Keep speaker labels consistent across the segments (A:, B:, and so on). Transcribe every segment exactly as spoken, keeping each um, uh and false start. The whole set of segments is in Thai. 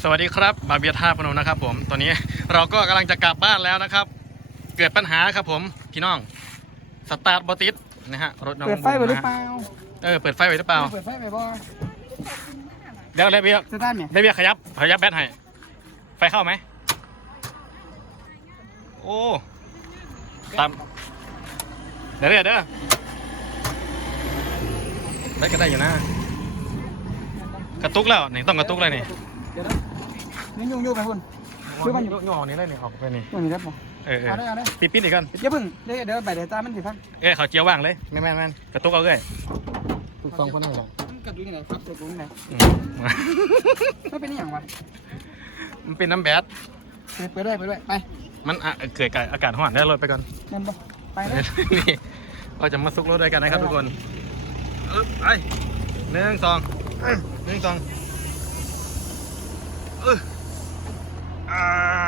A: สวัสดีครับบาเบียท่าพนมนะครับผมตอนนี้เราก็กำลังจะกลับบ้านแล้วนะครับ เกิดปัญหาครับผมพี่น้องสตาร์ทบอติสนะฮะรถน้อง
B: เปิดไฟไว้หรือเปล่า
A: เออเปิดไฟไว้หรือเปล่า
B: เปิดไฟไว้บ่
A: เดี๋ยวเดเบีย
B: สตาร์ทเนี่ย
A: เดเบียขยับขยับแบตให้ไฟเข้าไหมโอ้ตามเดี๋ยวเดี๋ยวเดี๋ยวได้ก็ได้อยู่นะกระตุกแล้วนี่ต้องกระตุกเลยนี่
B: เดี๋ยวนะนี่ยุ่งยุ่งไปคุณคือมันอยู่
A: ย่อนี่เลยนี่ออกไปนี่
B: มันมีได้ปะ
A: เออเออ
B: เอาได้เอาได้
A: ปิดปิดอีกก่อน
B: เดี๋ยวพึ่งเดี๋ยวเดี๋ยวไปเดี๋ยวจ้ามันสิพัก
A: เอ้ยเขาเจียวว่างเลยแม่นแม่นแม่นกระตุกเอาเลยทุกสองคนนั่งหรอ
B: มันกระดุยไหนครับกระดุยไหนไม่เป็นอย่างวะ
A: มันเป็นน้ำแบด
B: เปิดไปด้วยไปด้วยไป
A: มันอ่ะเกิดอากาศร้อนได้รถไปก่อน
B: นั่นปะไปเลย
A: นี่เราจะมาซุกรถด้วยกันนะครับทุกคนเออไปหนึ่งสองหนึ่งสองเอออ่า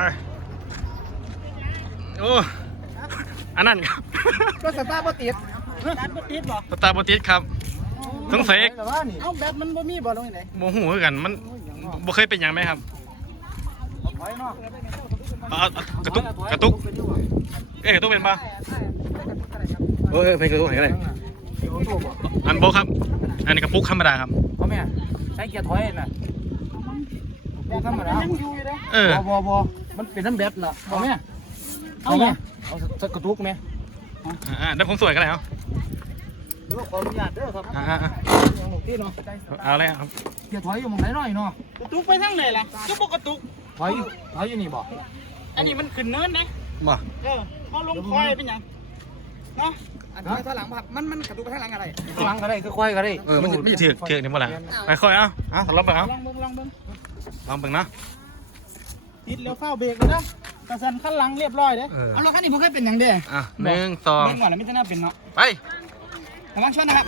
A: โอ้อันนั้นครับ
B: ก็สตาร์ทบ่ติดสตาร์ทบ่ติดบ่
A: สตาร์บติสครับสงสัย
B: เอ้าแบตมันบ่มีบ่ลงไหน
A: โมโหคือกันมันบ่เคยเป็นอย่างไหมครับ
B: ถอยเนาะ
A: เอาเอากระตุกกระตุกเอ้ยกระตุกเป็นปะเออเป็นกระตุกไหนก็ได้อันโบครับอันนี้กระปุกธรรมดาครับ
B: เอาแม่ใช้เกียร์ถอยน่ะบ่ธรรมดา
A: เออ
B: บ่บ่มันเป็นน้ำแบตล่ะเอาแม่เอาแม่เอาสักกระตุกแม่
A: อ่าเดี๋ยวผมสวยก็ได้เอา
B: เดี๋ยวขออนุญาตเด้อครับ
A: อ่าอ่า
B: อย่างหมดที่เนาะ
A: เอาเลยครับ
B: เดี๋ยวถอยอยู่หมองไหนหน่อยเนาะ
C: กระตุกไปทางไหนล่ะก็บอกกระตุก
B: ถอยถอยอยู่นี่บ่
C: อันนี้มันขึ้นเนินนะ
A: มา
C: เออพอลงคอยเป็นหยังเนาะ
B: อันนี้ถอยหลังครับมันมันกระตุกไปทางหลังอะไรข้างหลังก็ได้คือควายก็ได้
A: เออมันไม่ถือถือนี่หมดละไปค่อยเอาเอาลองเบิ่งเอา
C: ลองเบิ่งลองเบิ่ง
A: ลองเบิ่งนะ
C: ติดเร็วเฝ้าเบรกเลยนะกระสันขั้นหลังเรียบร้อยเด้
A: เออ
B: เอารถคันนี้ผมเคยเป็นอย่างเด้
A: อ่ะหนึ่งสอง
B: เมื่อก่อนไม่ใช่น่าเป็นเนาะ
A: ไป
B: ระวังชนนะครับ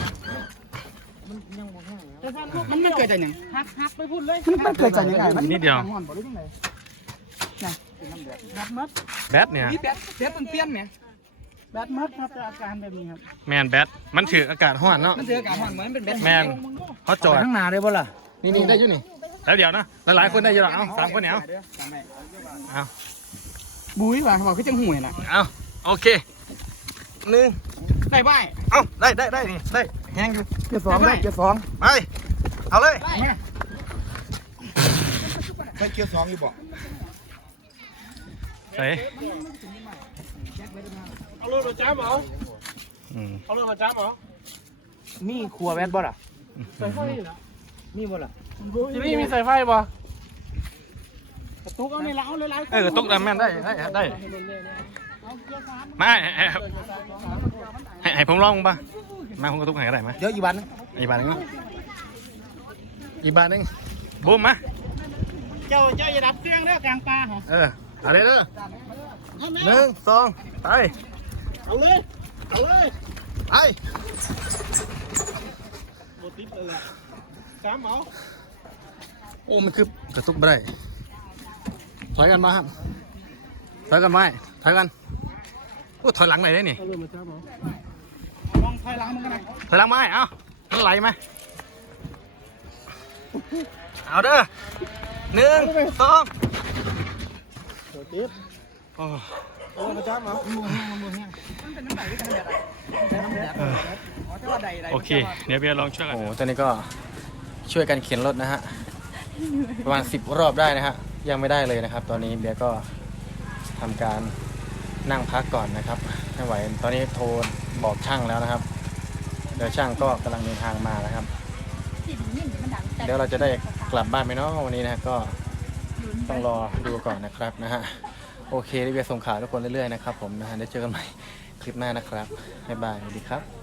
C: กระสันลูก
B: มันมันเกิดจากอย่าง
C: หักหักไปพูดเลย
B: มันเกิดจากอย่างไรมัน
A: นิดเดียว
B: งอนบ่รู้จังไดน่ะเป็นน้ำแดด
C: แบตมัด
A: แบตเนี่ย
B: นี่แบตแบตมันเปลี่ยนไหม
C: แบตมัดครับจะอาการแบบนี้ครับ
A: แมนแบตมันถืออากาศร้อนเนาะ
B: มันเจออากาศร้อนเหมือนเป็นแบต
A: แมนเขาจอด
B: ข้างหน้าได้บ่ล่ะ
A: นี่นี่ได้อยู่นี่แล้วเดี๋ยวนะหลายๆคนได้อยู่หรอกเอาสามคนเนี่ยเอาเอา
B: บุ้ยว่ะบอกคือจังห่วยน่ะ
A: เอาโอเคหนึ่ง
B: ได้บ่าย
A: เอาได้ได้ได้นี่ได้แห้งอยู่
B: เกียร์สองได้เกียร์สอง
A: ไปเอาเลย
B: ได้เกียร์สองอยู่บ่
A: ใส่
C: เอารถมาจ้าเอา
A: อืม
C: เอารถมาจ้าเอา
B: มีครัวแบตบ่ล่ะ
C: ใส่ไฟนะ
B: มีบ่ล่ะ
C: ที่นี่มีสายไฟป่ะกระตุกเอาในหลังเอาเลยหลาย
A: เออกระตุกได้แม่นได้ได้ได้
C: เอาเกียร์สาม
A: มาให้ให้ให้ให้ผมลองป่ะมาผมกระตุกให้ก็ได้ไหม
B: เดี๋ยวอีวัน
A: อีกบาทหนึงเนาะอีกบาทหนึงบูมมา
C: เจ้าเจ้าอย่าดับเครื่องเด้อกลางป่าเหรอ
A: เออเอาเลยเด้อ
C: เอาแม่
A: หนึ่งสองไป
C: เอาเลยเอาเลย
A: ไป
C: โบติดเลยแหละจ้าเอา
A: โอ้มันคือกระตุกไม่ได้ถอยกันมาครับถอยกันไหมถอยกันโอ้ถอยหลังไหนอยได้นี่
C: เอาเลยมาจ้าเอาลองถอยหลังมึงกันนะ
A: ถอยหลังไหมเอ้ามันไหลไหมเอาเด้อหนึ่งสอง
C: โบติด
A: โอ้
C: เอาเลยมาจ้าเอา
B: มันเป็นน้ำไหลที่ทำแบบน้ำแดดอ๋อแต่ว่าใดใด
A: โอเคเดี๋ยวเบียร์ลองช่วยกันโอ้ตอนนี้ก็ช่วยกันเขียนรถนะฮะประมาณสิบรอบได้นะฮะยังไม่ได้เลยนะครับ ตอนนี้เบียร์ก็ทำการนั่งพักก่อนนะครับไม่ไหวตอนนี้โทรบอกช่างแล้วนะครับเดี๋ยวช่างก็กำลังเดินทางมานะครับเดี๋ยวเราจะได้กลับบ้านไหมเนาะวันนี้นะก็ต้องรอดูก่อนนะครับนะฮะโอเคเบียร์ส่งข่าวทุกคนเรื่อยๆนะครับผมนะฮะได้เจอกันใหม่คลิปหน้านะครับบ๊ายบายสวัสดีครับ